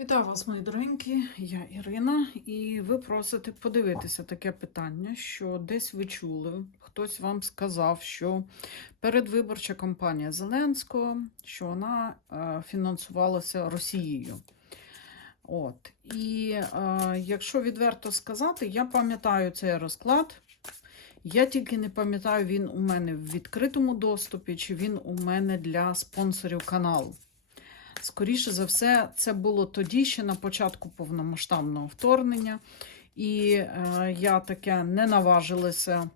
Вітаю вас, мої дорогенькі, я Ірина, і ви просите подивитися таке питання, що десь ви чули, хтось вам сказав, що передвиборча кампанія Зеленського, що вона е, фінансувалася Росією. От. І е, якщо відверто сказати, я пам'ятаю цей розклад. Я тільки не пам'ятаю, він у мене в відкритому доступі, чи він у мене для спонсорів каналу. Скоріше за все, це було тоді, ще на початку повномасштабного вторгнення, і е, я таке не наважилася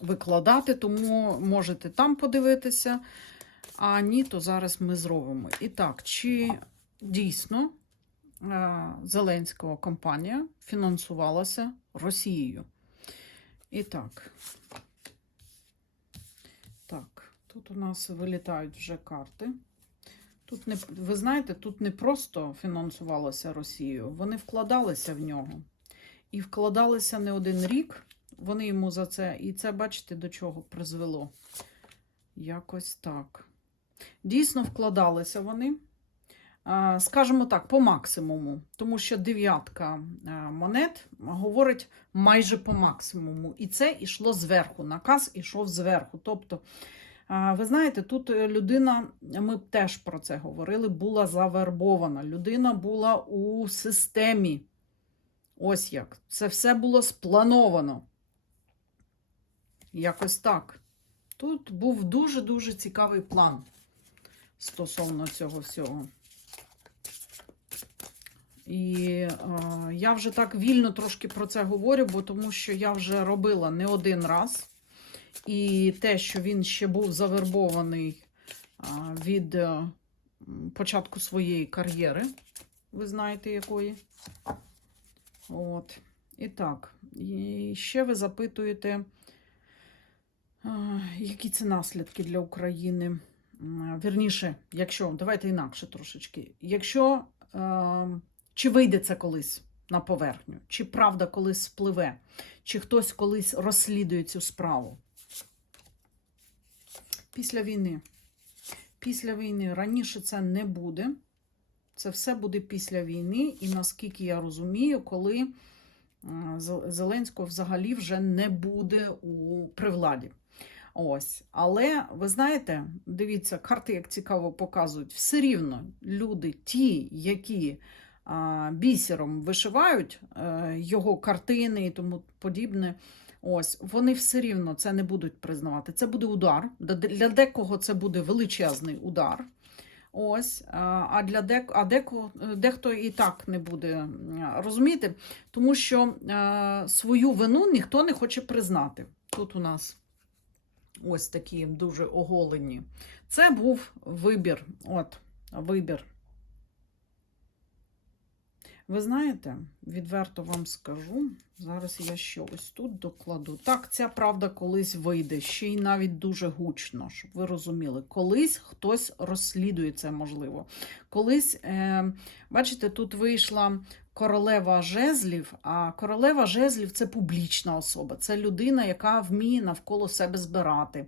викладати, тому можете там подивитися. А ні, то зараз ми зробимо. І так, чи дійсно е, Зеленського компанія фінансувалася Росією? І так. Так, тут у нас вилітають вже карти. Тут не ви знаєте, тут не просто фінансувалося Росією, вони вкладалися в нього. І вкладалися не один рік. Вони йому за це. І це, бачите, до чого призвело. Якось так. Дійсно, вкладалися вони, скажімо так, по максимуму. Тому що дев'ятка монет говорить майже по максимуму. І це йшло зверху. Наказ ішов зверху. Тобто. Ви знаєте, тут е, людина, ми теж про це говорили, була завербована. Людина була у системі. Ось як. Це все було сплановано. Якось так. Тут був дуже-дуже цікавий план стосовно цього всього. І е, я вже так вільно трошки про це говорю, бо тому що я вже робила не один раз. І те, що він ще був завербований від е, початку своєї кар'єри, ви знаєте якої. От. І так, і ще ви запитуєте, які це наслідки для України. Вірніше, якщо, давайте інакше трошечки. Якщо е, чи вийде це колись на поверхню, чи правда колись спливе, чи хтось колись розслідує цю справу. Після війни. Після війни раніше це не буде. Це все буде після війни, і наскільки я розумію, коли е, Зеленського взагалі вже не буде у при владі. Ось. Але ви знаєте, дивіться, карти, як цікаво показують, все рівно люди, ті, які бісером вишивають е, його картини і тому подібне. Ось, вони все рівно це не будуть признавати. Це буде удар. Для- декого це буде величезний удар. Ось, а а для дек, а деко, дехто і так не буде розуміти, тому що е, свою вину ніхто не хоче признати. Тут у нас ось такі дуже оголені. Це був вибір. От, вибір. Ви знаєте, відверто вам скажу, зараз я ще ось тут докладу. Так, ця правда колись вийде, ще й навіть дуже гучно, щоб ви розуміли. Колись хтось розслідує це, можливо. Колись, е, бачите, тут вийшла королева жезлів, а королева жезлів це публічна особа, це людина, яка вміє навколо себе збирати.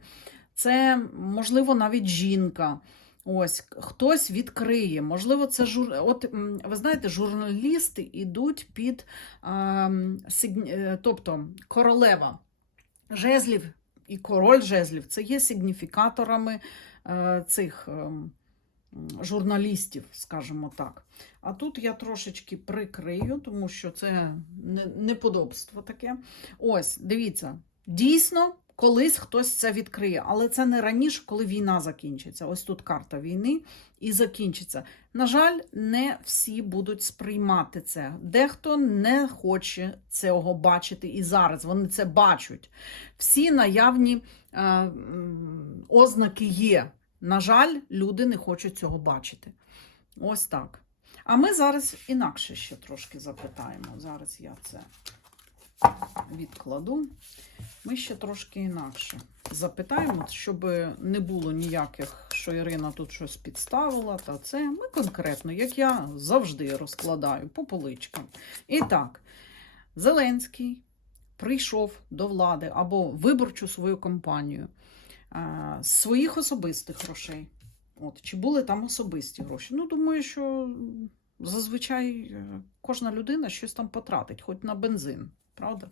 Це, можливо, навіть жінка. Ось хтось відкриє. Можливо, це жур... От ви знаєте, журналісти йдуть під ем, сигні... е, тобто королева жезлів і король жезлів це є сигніфікаторами е, цих ем, журналістів, скажімо так. А тут я трошечки прикрию, тому що це неподобство таке. Ось, дивіться, дійсно. Колись хтось це відкриє, але це не раніше, коли війна закінчиться. Ось тут карта війни і закінчиться. На жаль, не всі будуть сприймати це. Дехто не хоче цього бачити і зараз. Вони це бачать. Всі наявні е, ознаки є. На жаль, люди не хочуть цього бачити. Ось так. А ми зараз інакше ще трошки запитаємо. Зараз я це відкладу. Ми ще трошки інакше запитаємо, щоб не було ніяких, що Ірина тут щось підставила. Та це ми конкретно, як я завжди розкладаю по поличкам. І так, Зеленський прийшов до влади або виборчу свою кампанію а, з своїх особистих грошей. От, чи були там особисті гроші? Ну, думаю, що зазвичай е, кожна людина щось там потратить, хоч на бензин, правда?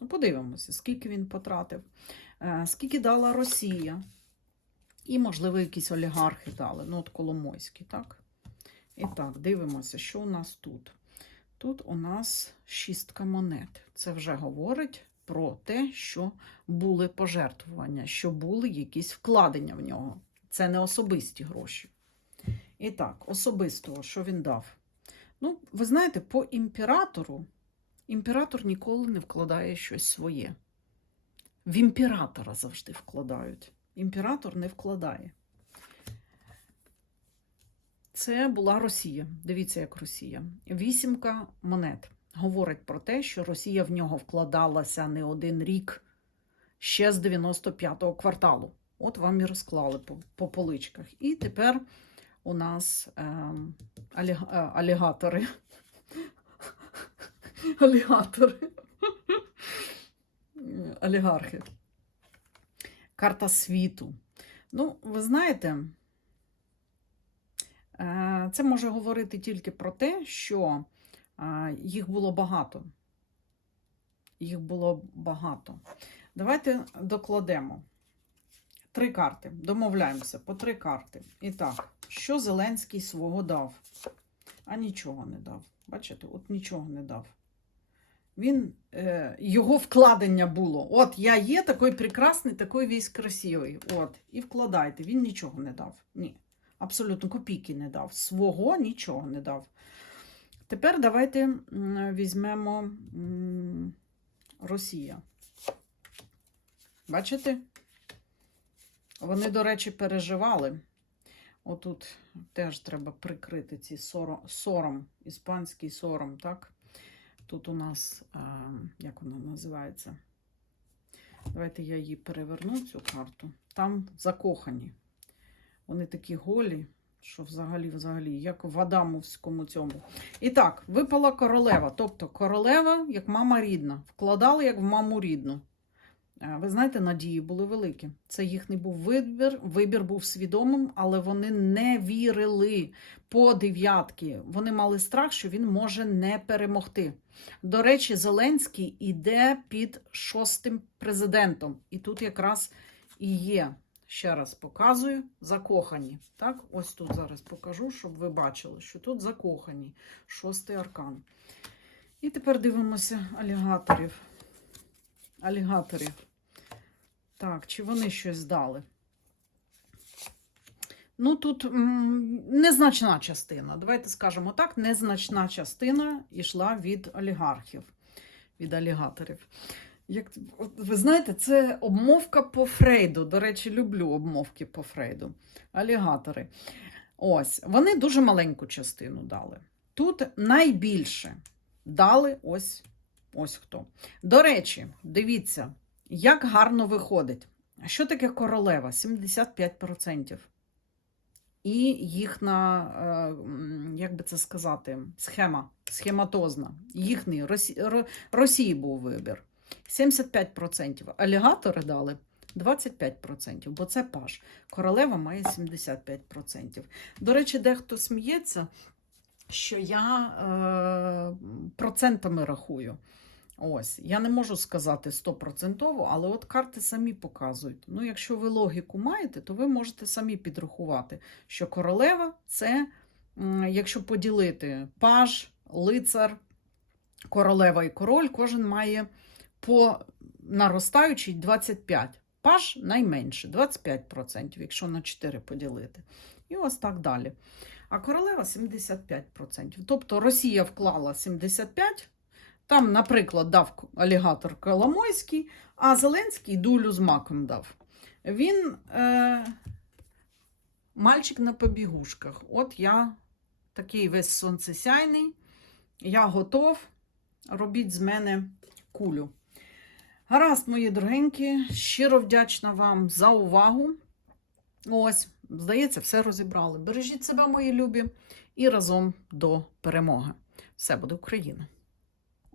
Ну, подивимося, скільки він потратив, Е, скільки дала Росія. І, можливо, якісь олігархи дали, ну, от Коломойський, так? І так, дивимося, що у нас тут. Тут у нас шістка монет. Це вже говорить про те, що були пожертвування, що були якісь вкладення в нього. Це не особисті гроші. І так, особистого, що він дав? Ну, ви знаєте, по імператору імператор ніколи не вкладає щось своє. В імператора завжди вкладають. Імператор не вкладає. Це була Росія. Дивіться, як Росія. Вісімка монет говорить про те, що Росія в нього вкладалася не один рік ще з 95-го кварталу. От вам і розклали по, по поличках. І тепер у нас ем, е, алігатори. Алігатори. Олігархи. Карта світу. Ну, ви знаєте, е, це може говорити тільки про те, що їх було багато. Їх було багато. Давайте докладемо. Три карти. Домовляємося по три карти. І так, що Зеленський свого дав? А нічого не дав. Бачите, от нічого не дав. Він, е, його вкладення було. От я є такий прекрасний, такий весь красивий. От, і вкладайте. Він нічого не дав. Ні. Абсолютно копійки не дав. Свого нічого не дав. Тепер давайте візьмемо Росія. Бачите? Вони, до речі, переживали. Отут теж треба прикрити ці сором, сором іспанський сором, так? Тут у нас, як вона називається? Давайте я її переверну, цю карту. Там закохані. Вони такі голі, що взагалі, взагалі, як в Адамовському цьому. І так, випала королева. Тобто королева, як мама рідна. Вкладали як в маму рідну. Е, Ви знаєте, надії були великі. Це їхній був вибір. Вибір був свідомим, але вони не вірили по дев'ятки. Вони мали страх, що він може не перемогти. До речі, Зеленський іде під шостим президентом. І тут якраз і є. Ще раз показую, закохані. Так, ось тут зараз покажу, щоб ви бачили, що тут закохані. Шостий аркан. І тепер дивимося алігаторів. Алігаторів. Так, чи вони щось дали? Ну, тут незначна частина. Давайте скажемо так, незначна частина йшла від олігархів, від алігаторів. Як, ви знаєте, це обмовка по Фрейду. До речі, люблю обмовки по Фрейду. Алігатори. Ось, вони дуже маленьку частину дали. Тут найбільше дали ось, ось хто. До речі, дивіться, як гарно виходить. Що таке королева? 75%. І їхня, е, як би це сказати, схема, схематозна. Їхній Росії був вибір. 75%. Алігатори дали 25%, бо це паш. Королева має 75%. До речі, дехто сміється, що я е, процентами рахую. Ось, я не можу сказати стопроцентово, але от карти самі показують. Ну, якщо ви логіку маєте, то ви можете самі підрахувати, що королева це, якщо поділити паж, лицар, королева і король, кожен має по наростаючій 25. Паж найменше 25%, якщо на 4 поділити. І ось так далі. А королева 75%. Тобто Росія вклала 75%. Там, наприклад, дав алігатор Коломойський, а Зеленський дулю з маком дав. Він е, мальчик на побігушках. От я такий весь сонцесяйний, я готов. Робіть з мене кулю. Гаразд, мої дорогенькі, щиро вдячна вам за увагу. Ось, здається, все розібрали. Бережіть себе, мої любі, і разом до перемоги. Все буде Україна!